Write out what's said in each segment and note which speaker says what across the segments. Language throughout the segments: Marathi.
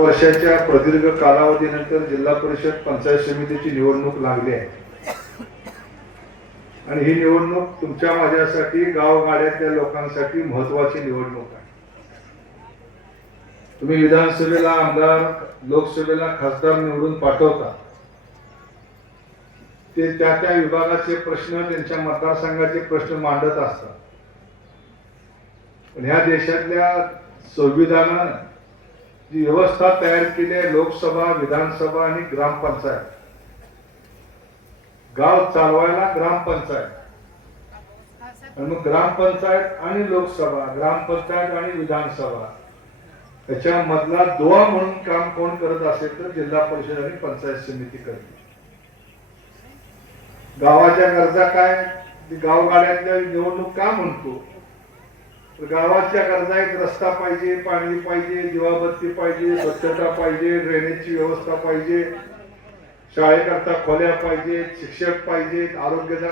Speaker 1: वर्षाच्या प्रदीर्घ कालावधीनंतर जिल्हा परिषद पंचायत समितीची निवडणूक लागली आहे. आणि ही निवडणूक तुमच्या माझ्यासाठी गावगाड्यातल्या लोकांसाठी महत्वाची निवडणूक आहे. तुम्ही विधानसभेला आमदार लोकसभेला खासदार निवडून पाठवता. ते त्या त्या विभागाचे प्रश्न त्यांच्या मतदारसंघाचे प्रश्न मांडत असतात. पण ह्या देशातल्या संविधानानं जी व्यवस्था तयार केली आहे लोकसभा विधानसभा आणि ग्रामपंचायत. गाव चालवायला ग्रामपंचायत. आणि मग ग्रामपंचायत आणि लोकसभा ग्रामपंचायत आणि विधानसभा. त्याच्या मधला दुवा म्हणून काम कोण करत असेल तर जिल्हा परिषद आणि पंचायत समिती करते. गावाच्या गरजा काय? ती गावगाड्यातल्या निवडणूक का म्हणतो? गावाच्या गरजा एक रस्ता पाहिजे पाणी पाहिजे दिवाबत्ती पाहिजे स्वच्छता पाहिजे ड्रेनेजची व्यवस्था पाहिजे. शाळेकरता खोल्या पाहिजे शिक्षक पाहिजेत आरोग्याचा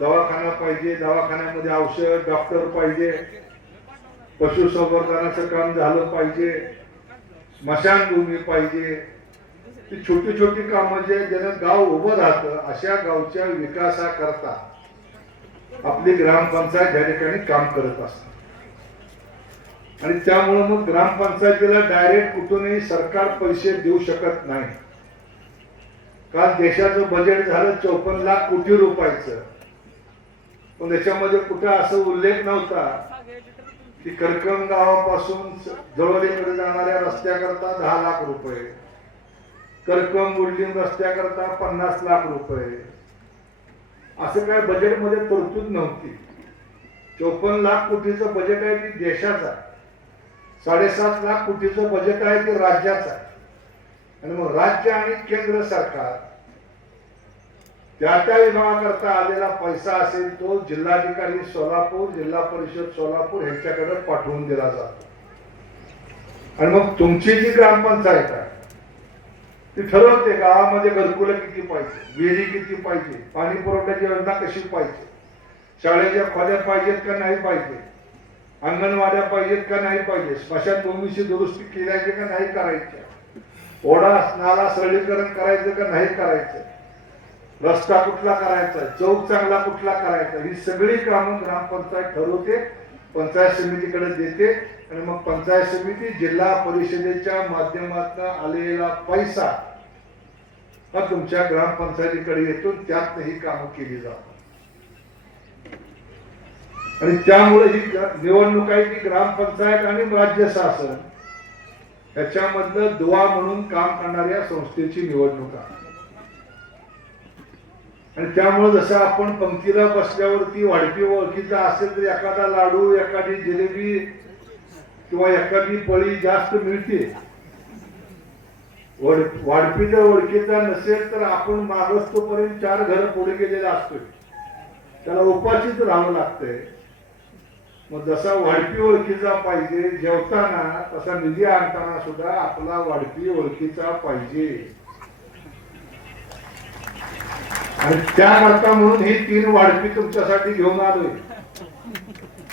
Speaker 1: दवाखाना पाहिजे दवाखान्यामध्ये औषध डॉक्टर पाहिजे. पशुसंवर्धनाचं काम झालं पाहिजे. स्मशानभूमी पाहिजे. ती छोटी छोटी कामं जे ज्यानं गाव उभं राहतं अशा गावच्या विकासाकरता आपली ग्रामपंचायत या ठिकाणी काम करत असतात. आणि त्यामुळं मग ग्रामपंचायतीला डायरेक्ट कुठूनही सरकार पैसे देऊ शकत नाही. काल देशाचं बजेट झालं चौपन्न लाख कोटी रुपयाचं. पण त्याच्यामध्ये कुठं असं उल्लेख नव्हता की करकम गावापासून जवळीकडे जाणाऱ्या रस्त्याकरता दहा लाख रुपये करकम बुलढिंग रस्त्याकरता पन्नास लाख रुपये. असं काय बजेटमध्ये तरतूद नव्हती. चौपन्न लाख कोटीचं बजेट आहे ती देशाचं आहे. साडेसात लाख कोटीचं बजेट आहे ते राज्याचं आहे. आणि मग राज्य आणि केंद्र सरकार त्या त्या विभागाकरता आलेला पैसा असेल तो जिल्हाधिकारी सोलापूर जिल्हा परिषद सोलापूर यांच्याकडे पाठवून दिला जातो. आणि मग तुमची जी ग्रामपंचायत आहे ती ठरवते गावामध्ये घरकुलं किती पाहिजे विहिरी किती पाहिजे पाणी पुरवठ्याची योजना कशी पाहिजे शाळेच्या खोल्या पाहिजेत का नाही पाहिजे अंगणवाड्या पाहिजेत का नाही पाहिजे स्मशानभूमीची दुरुस्ती केल्याची का नाही करायची? ओढा नाला सरळीकरण करायचं का नाही करायचं? रस्ता कुठला करायचा? चौक चांगला कुठला करायचा? ही सगळी कामं ग्रामपंचायत ठरवते पंचायत समितीकडे देते आणि मग पंचायत समिती जिल्हा परिषदेच्या माध्यमातून आलेला पैसा हा तुमच्या ग्रामपंचायतीकडे येतो त्यात ही कामं केली जातात. आणि त्यामुळे ही निवडणूक आहे की ग्रामपंचायत आणि राज्य शासन ह्याच्यामधलं दुवा म्हणून काम करणाऱ्या संस्थेची निवडणूक आहे. आणि त्यामुळे जसं आपण पंक्तीला बसल्यावरती वाढपी ओळखीचा असेल तर एखादा लाडू एखादी जिलेबी किंवा एखादी पळी जास्त मिळते. वाढपी जर ओळखीचा नसेल तर आपण मागस्तोपर्यंत चार घर पुढे गेलेला असतोय. त्याला उपाशीच राहावं लागतंय. मग जसा वाढपी ओळखीचा पाहिजे जेवताना तसा निधी आणताना सुद्धा आपला वाढपी ओळखीचा पाहिजे. आणि त्याकरता म्हणून ही तीन वाढपी तुमच्यासाठी घेऊन आलोय.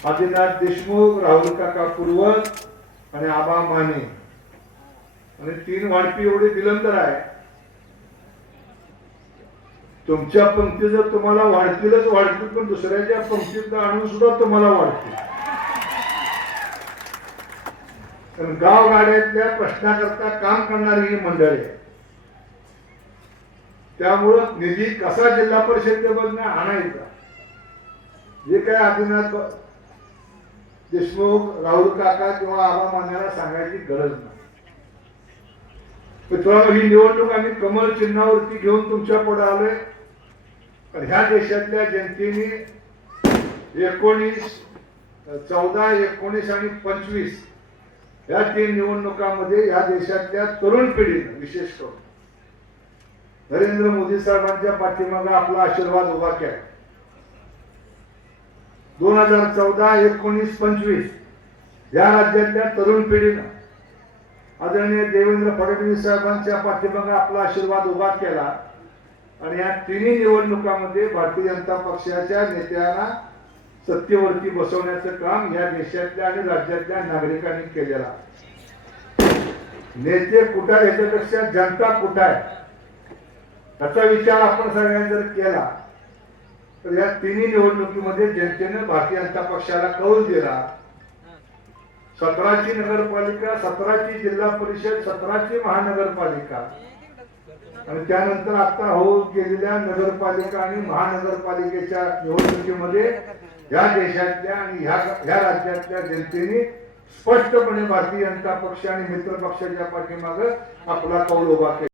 Speaker 1: आदिनाथ देशमुख राहुल काका पूर्वज आणि आबा माने. आणि तीन वाढपी एवढी दिलंतर आहे. तुमच्या पंक्ती जर तुम्हाला वाढतीलच वाढतील पण दुसऱ्याच्या पंक्तीत आणून सुद्धा तुम्हाला वाढतील. कारण गावगाड्यातल्या प्रश्नाकरता काम करणारी ही मंडळी. आहे त्यामुळं निधी कसा जिल्हा परिषदेमधनं आणायचा? जे काय आदिनाथ देशमुख राहुल काका किंवा आबा मान्याला सांगायची गरज नाही. मित्रांनो ही निवडणूक आम्ही कमल चिन्हावरती घेऊन तुमच्यापुढे आलोय. पण ह्या देशातल्या जनतेने एकोणीस चौदा एकोणीस आणि पंचवीस या तीन निवडणुकांमध्ये या देशातल्या तरुण पिढीनं विशेष करून नरेंद्र मोदी साहेबांच्या पाठीमागे आपला आशीर्वाद उभा केला. दोन हजार चौदा एकोणीस पंचवीस या राज्यातल्या तरुण पिढीनं आदरणीय देवेंद्र फडणवीस साहेबांच्या पाठीमागे आपला आशीर्वाद उभा केला आणि या तिन्ही निवडणुकांमध्ये भारतीय जनता पक्षाच्या नेत्यांना सत्तेवरती बसवण्याचं काम या देशातल्या आणि राज्यातल्या नागरिकांनी केलेला नेते कुठं आहे याच्यापेक्षा जनता कुठं आहे? त्याचा विचार आपण सगळ्यांनी जर केला तर या तिन्ही निवडणुकीमध्ये जनतेने भारतीय जनता पक्षाला कौल दिला. सतराची नगरपालिका सतराची जिल्हा परिषद सतराची महानगरपालिका. आणि त्यानंतर आता होऊन गेलेल्या नगरपालिका आणि महानगरपालिकेच्या निवडणुकीमध्ये या देशातल्या आणि ह्या ह्या राज्यातल्या जनतेने स्पष्टपणे भारतीय जनता पक्ष आणि मित्र पक्षाच्या पाठीमागं आपला कौल उभा केला.